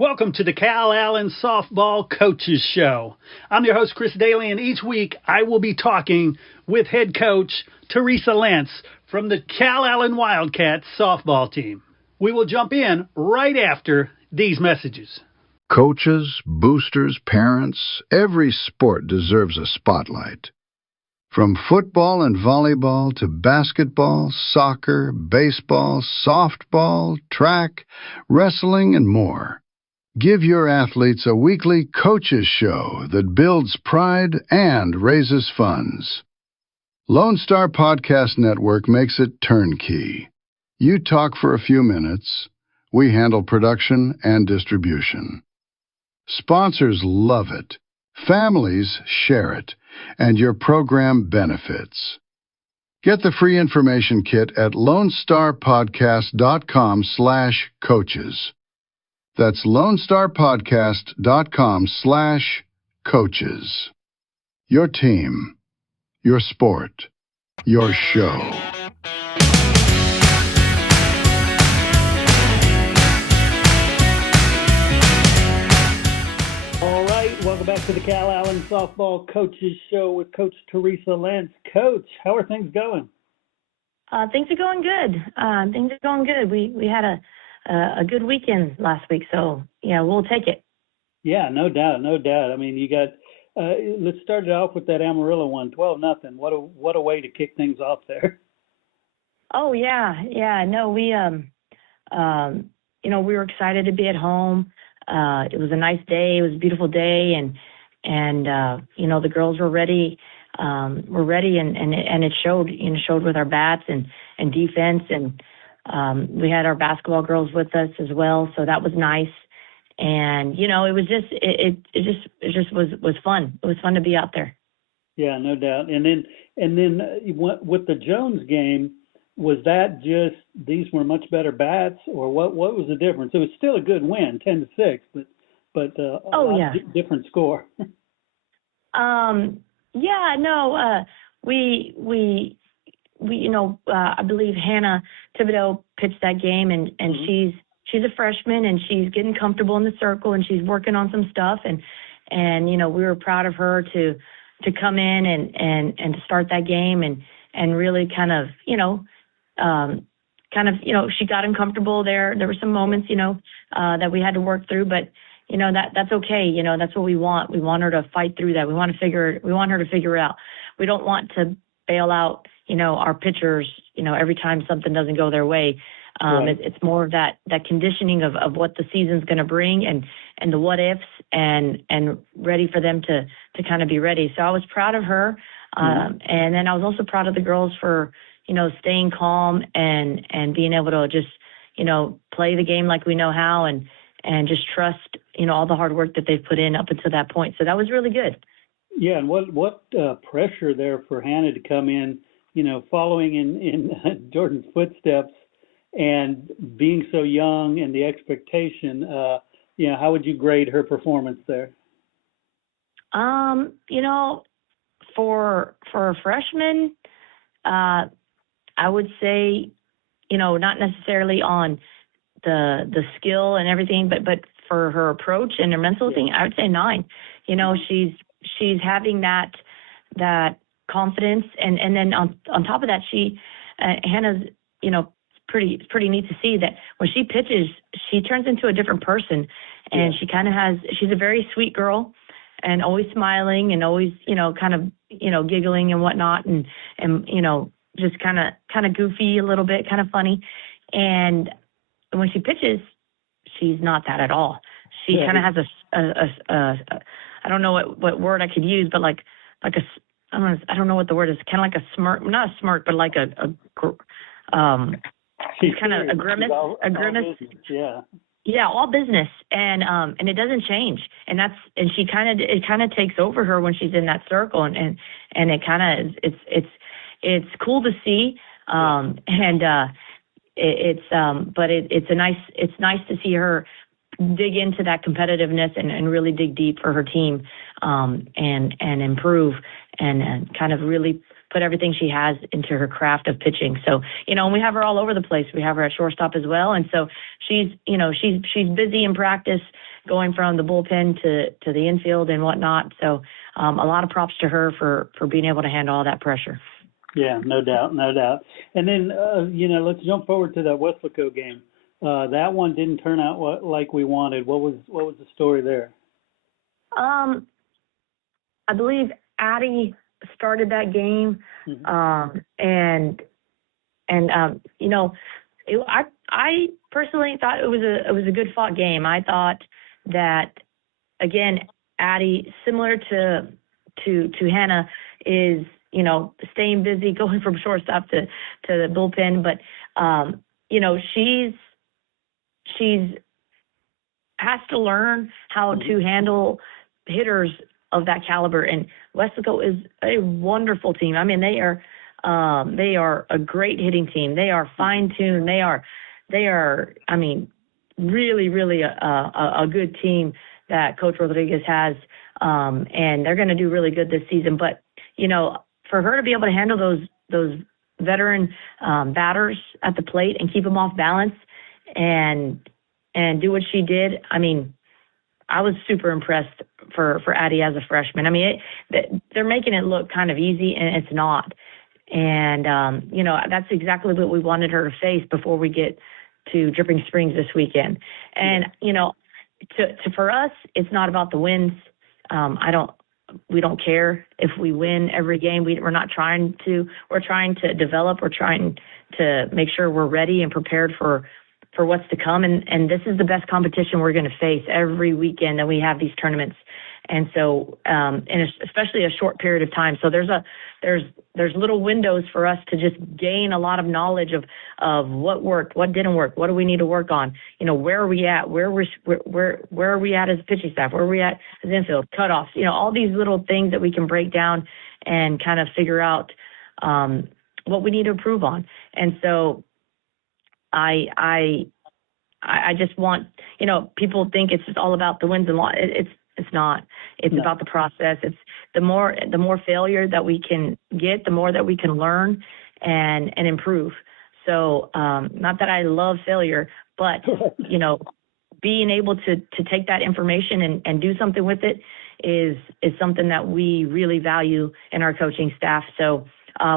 Welcome to the Calallen Softball Coaches Show. I'm your host, Chris Daly, and each week I will be talking with head coach Teresa Lentz from the Calallen Wildcats softball team. We will jump in right after these messages. Coaches, boosters, parents, every sport deserves a spotlight. From football and volleyball to basketball, soccer, baseball, softball, track, wrestling, and more. Give your athletes a weekly coaches show that builds pride and raises funds. Lone Star Podcast Network makes it turnkey. You talk for a few minutes. We handle production and distribution. Sponsors love it. Families share it. And your program benefits. Get the free information kit at LoneStarPodcast.com/coaches. That's LoneStarPodcast.com/coaches. Your team, your sport, your show. All right, welcome back to the Calallen Softball Coaches Show with Coach Teresa Lentz. Coach, how are things going? Things are going good. We had a good weekend last week, so yeah, we'll take it. Yeah, no doubt. I mean, you got. Let's start it off with that Amarillo one, 12-0. What a way to kick things off there. Oh yeah. No, we we were excited to be at home. It was a nice day. It was a beautiful day, and the girls were ready. And it showed. Showed with our bats and defense, and we had our basketball girls with us as well, so that was nice. And it was just was fun. It was fun to be out there. Yeah, no doubt. And then with the Jones game, was that just these were much better bats, or what was the difference? It was still a good win, 10-6, but different score. I believe Hannah Thibodeau pitched that game, and she's a freshman, and she's getting comfortable in the circle, and she's working on some stuff, and we were proud of her to come in and to start that game and really she got uncomfortable there. There were some moments, that we had to work through, but that's okay. That's what we want. We want her to fight through that. We want her to figure it out. We don't want to bail out, our pitchers, every time something doesn't go their way. Right. It's more of that conditioning of what the season's going to bring and the what ifs and ready for them to kind of be ready. So I was proud of her. And then I was also proud of the girls for, staying calm and being able to just, play the game like we know how and just trust, all the hard work that they've put in up until that point. So that was really good. Yeah. And what pressure there for Hannah to come in, following in Jordan's footsteps and being so young and the expectation, how would you grade her performance there? For a freshman, I would say, not necessarily on the skill and everything, but for her approach and her mental thing, I would say 9. She's having that confidence, and then on top of that, Hannah's, it's pretty neat to see that when she pitches, she turns into a different person, and she kind of she's a very sweet girl, and always smiling and always, giggling and whatnot, and just kind of goofy a little bit, kind of funny. And when she pitches, she's not that at all. She kind of has a I don't know what word I could use, but like a I don't know what the word is. Kind of like a smirk, not a smirk, but like she's kind of a grimace. A grimace. Yeah, all business, and it doesn't change, and she it kind of takes over her when she's in that circle, and it kind of it's cool to see, it's nice to see her dig into that competitiveness and really dig deep for her team, and improve and kind of really put everything she has into her craft of pitching. So, and we have her all over the place. We have her at shortstop as well. And so she's busy in practice, going from the bullpen to the infield and whatnot. So a lot of props to her for being able to handle all that pressure. Yeah, no doubt, no doubt. And then, let's jump forward to that Weslaco game. That one didn't turn out like we wanted. What was the story there? I believe Addie started that game, and I personally thought it was a good fought game. I thought that, again, Addie, similar to Hannah, is staying busy, going from shortstop to the bullpen, but she's has to learn how to handle hitters of that caliber. And Weslaco is a wonderful team. I mean, they are a great hitting team. They are fine-tuned. They are, I mean, really, really a good team that Coach Rodriguez has, and they're going to do really good this season. But, for her to be able to handle those veteran batters at the plate and keep them off balance and do what she did, I mean, I was super impressed for Addie as a freshman. I mean, they're making it look kind of easy, and it's not. And, that's exactly what we wanted her to face before we get to Dripping Springs this weekend. And, for us, it's not about the wins. We don't care if we win every game. We're not trying to. We're trying to develop. We're trying to make sure we're ready and prepared for what's to come. And this is the best competition we're going to face every weekend that we have these tournaments. And so, especially a short period of time. So there's little windows for us to just gain a lot of knowledge of what worked, what didn't work, what do we need to work on, where are we at, where are we at as a pitching staff, where are we at as infield, cutoffs, all these little things that we can break down and kind of figure out what we need to improve on. And so I just want, people think it's just all about the wins and losses. It's not. It's about the process. It's the more failure that we can get, the more that we can learn and improve. So not that I love failure, but being able to take that information and do something with it is something that we really value in our coaching staff. So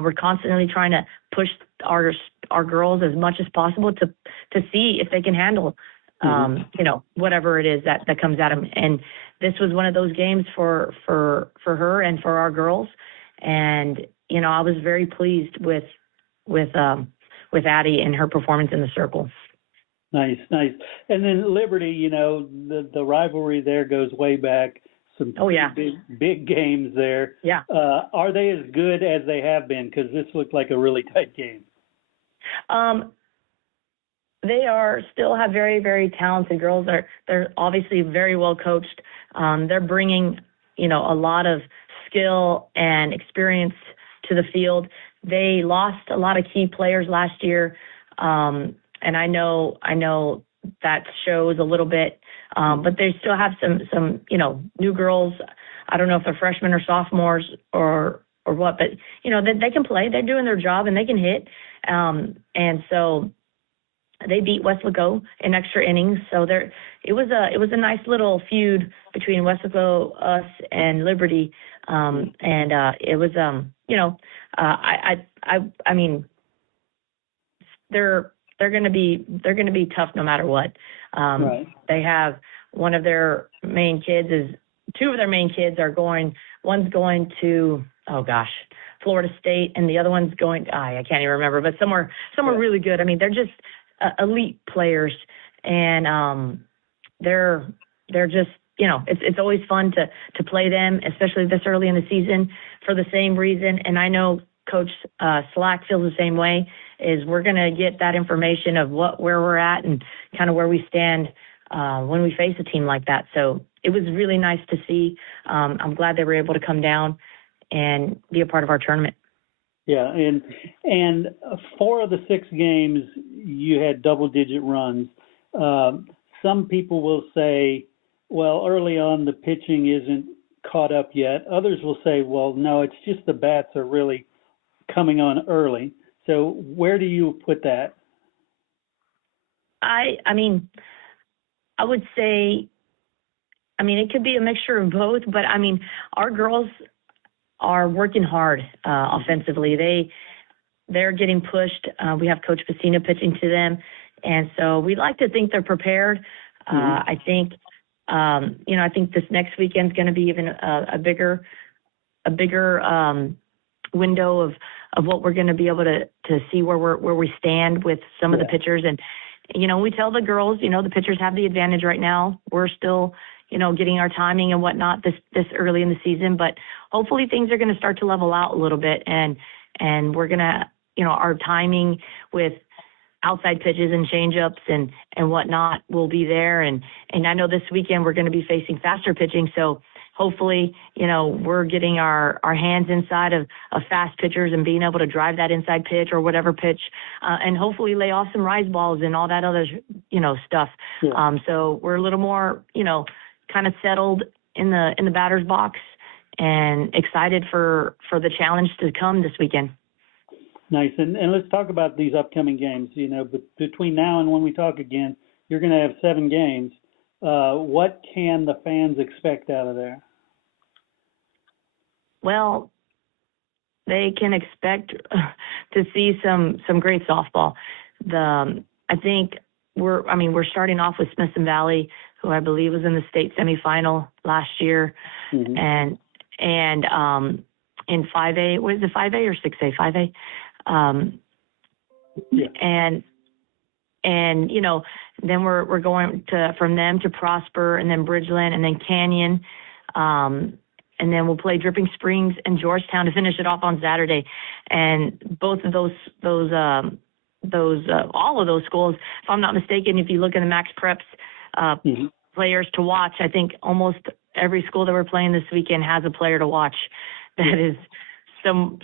we're constantly trying to push our girls as much as possible to see if they can handle whatever it is that comes at them. And this was one of those games for her and for our girls. And, I was very pleased with Addie and her performance in the circle. Nice. And then Liberty, the rivalry there goes way back. Some big games there. Yeah. Are they as good as they have been? Because this looked like a really tight game. They still have very, very talented girls. They're obviously very well coached. They're bringing, a lot of skill and experience to the field. They lost a lot of key players last year, and I know that shows a little bit. But they still have some new girls. I don't know if they're freshmen or sophomores or what, but they can play. They're doing their job and they can hit. And so they beat Weslaco in extra innings. So it was a nice little feud between Weslaco, us, and Liberty. It was I mean, they're going to be tough no matter what. Right. They have one of their main kids two of their main kids are going. One's going to Florida State, and the other one's going. I can't even remember, but somewhere really good. I mean, they're just elite players, and they're just it's always fun to play them, especially this early in the season for the same reason. And I know Coach Slack feels the same way. Is we're going to get that information of where we're at and kind of where we stand when we face a team like that. So it was really nice to see. I'm glad they were able to come down and be a part of our tournament. Yeah, and 4 of the 6 games you had double-digit runs. Some people will say, well, early on the pitching isn't caught up yet. Others will say, well, no, it's just the bats are really coming on early. So where do you put that? I mean, I would say I mean, it could be a mixture of both, but I mean, our girls are working hard offensively. They're getting pushed. We have Coach Pacino pitching to them, and so we like to think they're prepared. I think, I think this next weekend's going to be even a bigger window of what we're going to be able to see where we stand with some of the pitchers. And we tell the girls, the pitchers have the advantage right now. We're still getting our timing and whatnot this early in the season, but hopefully things are going to start to level out a little bit, and we're going to our timing with outside pitches and changeups and whatnot will be there. And I know this weekend we're going to be facing faster pitching. So hopefully, we're getting our hands inside of fast pitchers and being able to drive that inside pitch or whatever pitch, and hopefully lay off some rise balls and all that other, stuff. Yeah. So we're a little more, kind of settled in the batter's box and excited for the challenge to come this weekend. Nice. And let's talk about these upcoming games. But between now and when we talk again, you're going to have 7 games. What can the fans expect out of there? Well, they can expect to see some great softball. I think we're starting off with Smithson Valley, who I believe was in the state semifinal last year, and in 5A, what is it, 5A or 6A? 5A. Yeah. And then we're going from them to Prosper, and then Bridgeland, and then Canyon, and then we'll play Dripping Springs and Georgetown to finish it off on Saturday. And both of those all of those schools, if I'm not mistaken, if you look at the Max Preps players to watch, I think almost every school that we're playing this weekend has a player to watch that is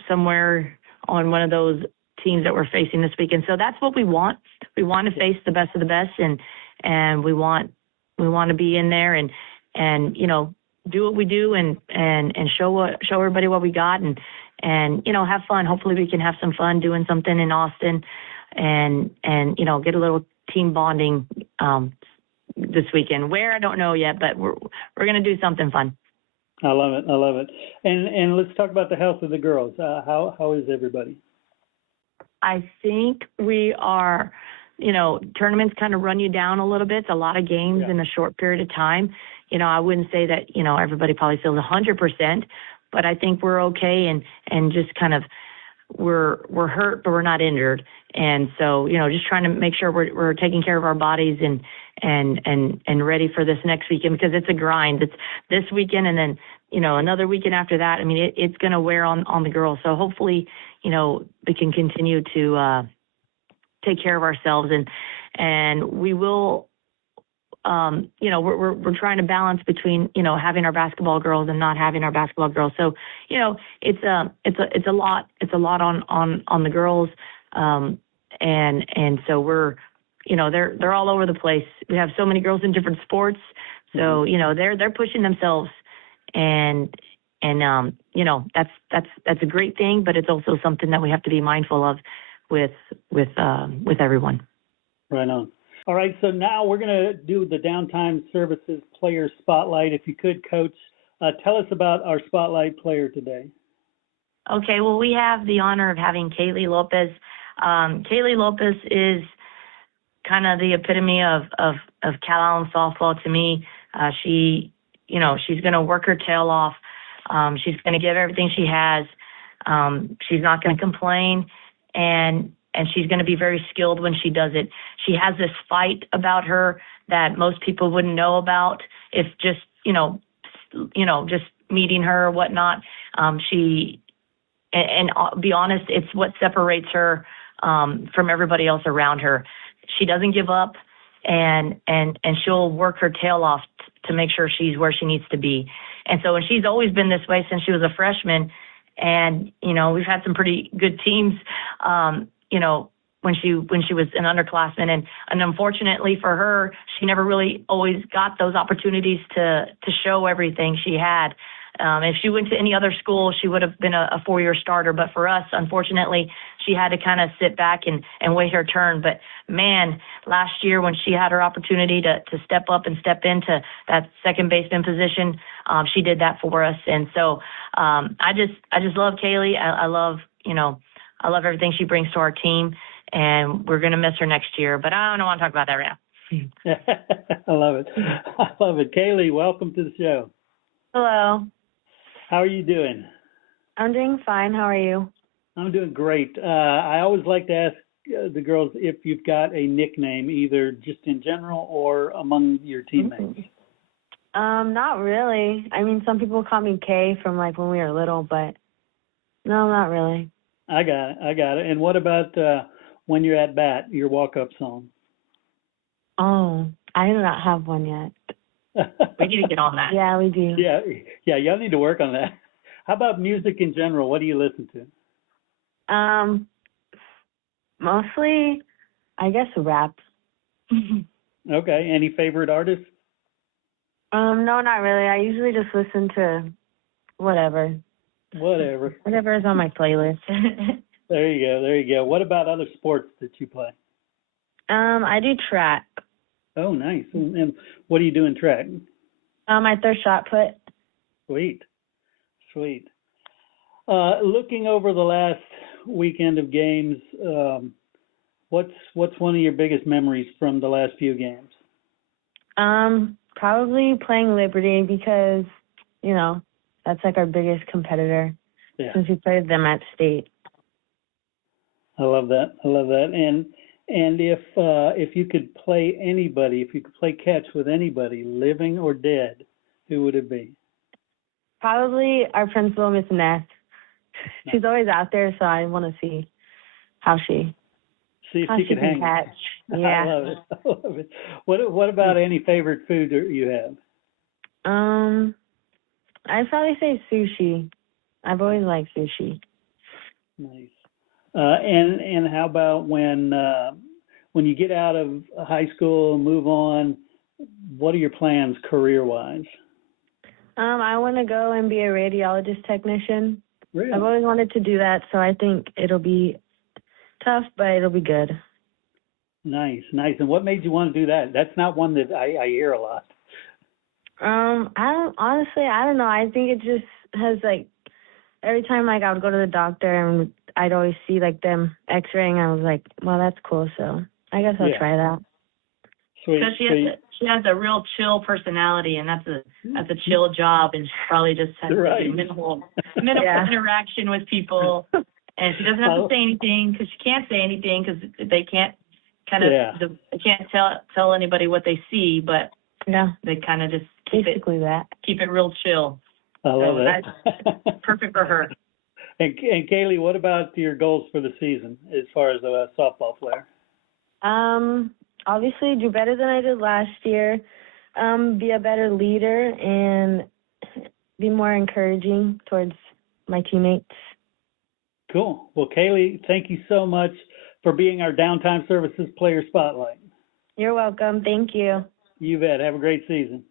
somewhere on one of those teams that we're facing this weekend. So that's what we want. We want to face the best of the best, and we want to be in there and do what we do and show everybody what we got and have fun. Hopefully we can have some fun doing something in Austin and get a little team bonding this weekend. Where, I don't know yet, but we're going to do something fun. I love it. And let's talk about the health of the girls. How is everybody? I think we are, tournaments kind of run you down a little bit. It's a lot of games in a short period of time. I wouldn't say that, everybody probably feels 100%, but I think we're okay and just kind of we're hurt, but we're not injured. And so, just trying to make sure we're taking care of our bodies and ready for this next weekend, because it's a grind. It's this weekend and then, another weekend after that. I mean, it's going to wear on the girls. So hopefully, we can continue to take care of ourselves and we will, we're trying to balance between, having our basketball girls and not having our basketball girls. So, it's a lot on the girls. And so we're, they're all over the place. We have so many girls in different sports. So, they're pushing themselves and that's a great thing, but it's also something that we have to be mindful of with everyone. Right on. All right, so now we're going to do the Downtime Services Player Spotlight. If you could, Coach, tell us about our Spotlight player today. Okay, well, we have the honor of having Kaylee Lopez. Kaylee Lopez is kind of the epitome of Calallen softball to me. She's going to work her tail off. She's going to give everything she has. She's not going to complain, and she's going to be very skilled when she does it. She has this fight about her that most people wouldn't know about if just, just meeting her or whatnot. I'll be honest, it's what separates her from everybody else around her. She doesn't give up, and she'll work her tail off to make sure she's where she needs to be. And so, and she's always been this way since she was a freshman. And, we've had some pretty good teams, when she was an underclassman. And unfortunately for her, she never really always got those opportunities to show everything she had. If she went to any other school, she would have been a 4-year starter. But for us, unfortunately, she had to kind of sit back and wait her turn. But man, last year when she had her opportunity to step up and step into that second baseman position, she did that for us. And so I just love Kaylee. I love everything she brings to our team, and we're going to miss her next year. But I don't want to talk about that right now. I love it. I love it. Kaylee, welcome to the show. Hello. How are you doing? I'm doing fine. How are you? I'm doing great. I always like to ask the girls if you've got a nickname, either just in general or among your teammates. Not really. I mean, some people call me Kay from like when we were little, but no, not really. I got it. And what about when you're at bat, your walk-up song? Oh, I do not have one yet. We need to get on that. Yeah, we do. Yeah, y'all need to work on that. How about music in general? What do you listen to? Mostly, I guess rap. Okay. Any favorite artists? No, not really. I usually just listen to whatever. Whatever is on my playlist. There you go. What about other sports that you play? I do track. Oh, nice. And what do you do in track? I throw shot put. Sweet. Looking over the last weekend of games, what's one of your biggest memories from the last few games? Probably playing Liberty because, that's like our biggest competitor since we played them at state. I love that. And if you could play anybody, if you could play catch with anybody, living or dead, who would it be? Probably our principal, Miss Ness. She's always out there, so I want to see how she can hang. Catch. Yeah. I love it. What about any favorite food that you have? I'd probably say sushi. I've always liked sushi. Nice. And how about when you get out of high school and move on, what are your plans career-wise? I want to go and be a radiologist technician. Really? I've always wanted to do that, so I think it'll be tough, but it'll be good. Nice. And what made you want to do that? That's not one that I hear a lot. I don't know. I think it just has every time I would go to the doctor and I'd always see them x-raying, I was like, well, that's cool, so I guess I'll try that. Sweet. Because she has a real chill personality, and that's a chill job, and she probably just has minimal interaction with people, and she doesn't have to say anything because she can't say anything because they can't they can't tell anybody what they see, but they kind of just keep it real chill. I love that. That's perfect for her. And Kaylee, what about your goals for the season as far as a softball player? Obviously do better than I did last year, be a better leader, and be more encouraging towards my teammates. Cool. Well, Kaylee, thank you so much for being our Downtime Services Player Spotlight. You're welcome. Thank you. You bet. Have a great season.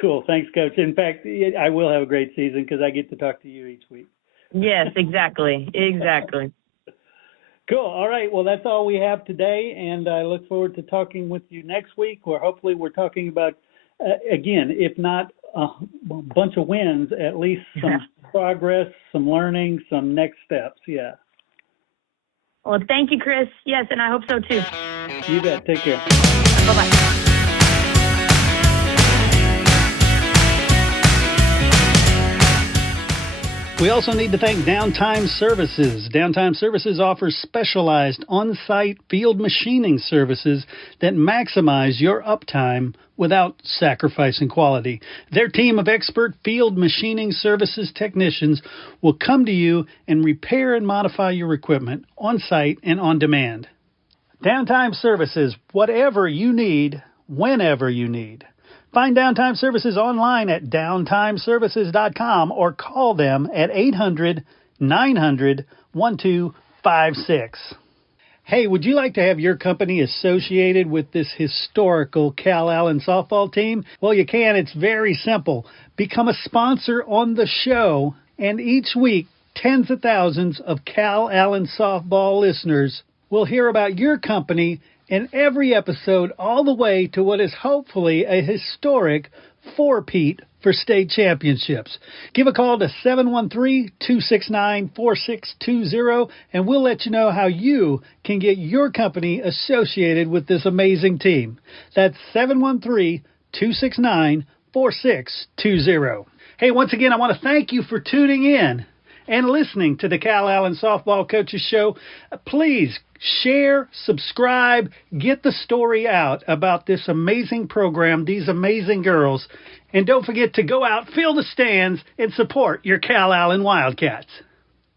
Cool. Thanks, Coach. In fact, I will have a great season because I get to talk to you each week. Yes, exactly. Cool. All right. Well, that's all we have today, and I look forward to talking with you next week, where hopefully we're talking about, again, if not a bunch of wins, at least some progress, some learning, some next steps. Yeah. Well, thank you, Chris. Yes, and I hope so, too. You bet. Take care. Bye-bye. We also need to thank Downtime Services. Downtime Services offers specialized on-site field machining services that maximize your uptime without sacrificing quality. Their team of expert field machining services technicians will come to you and repair and modify your equipment on-site and on demand. Downtime Services, whatever you need, whenever you need. Find Downtime Services online at downtimeservices.com or call them at 800-900-1256. Hey, would you like to have your company associated with this historical Calallen softball team? Well, you can. It's very simple. Become a sponsor on the show, and each week, tens of thousands of Calallen softball listeners will hear about your company in every episode, all the way to what is hopefully a historic four-peat for state championships. Give a call to 713-269-4620, and we'll let you know how you can get your company associated with this amazing team. That's 713-269-4620. Hey, once again, I want to thank you for tuning in and listening to the Calallen Softball Coaches Show. Please share, subscribe, get the story out about this amazing program, these amazing girls, and don't forget to go out, fill the stands, and support your Calallen Wildcats.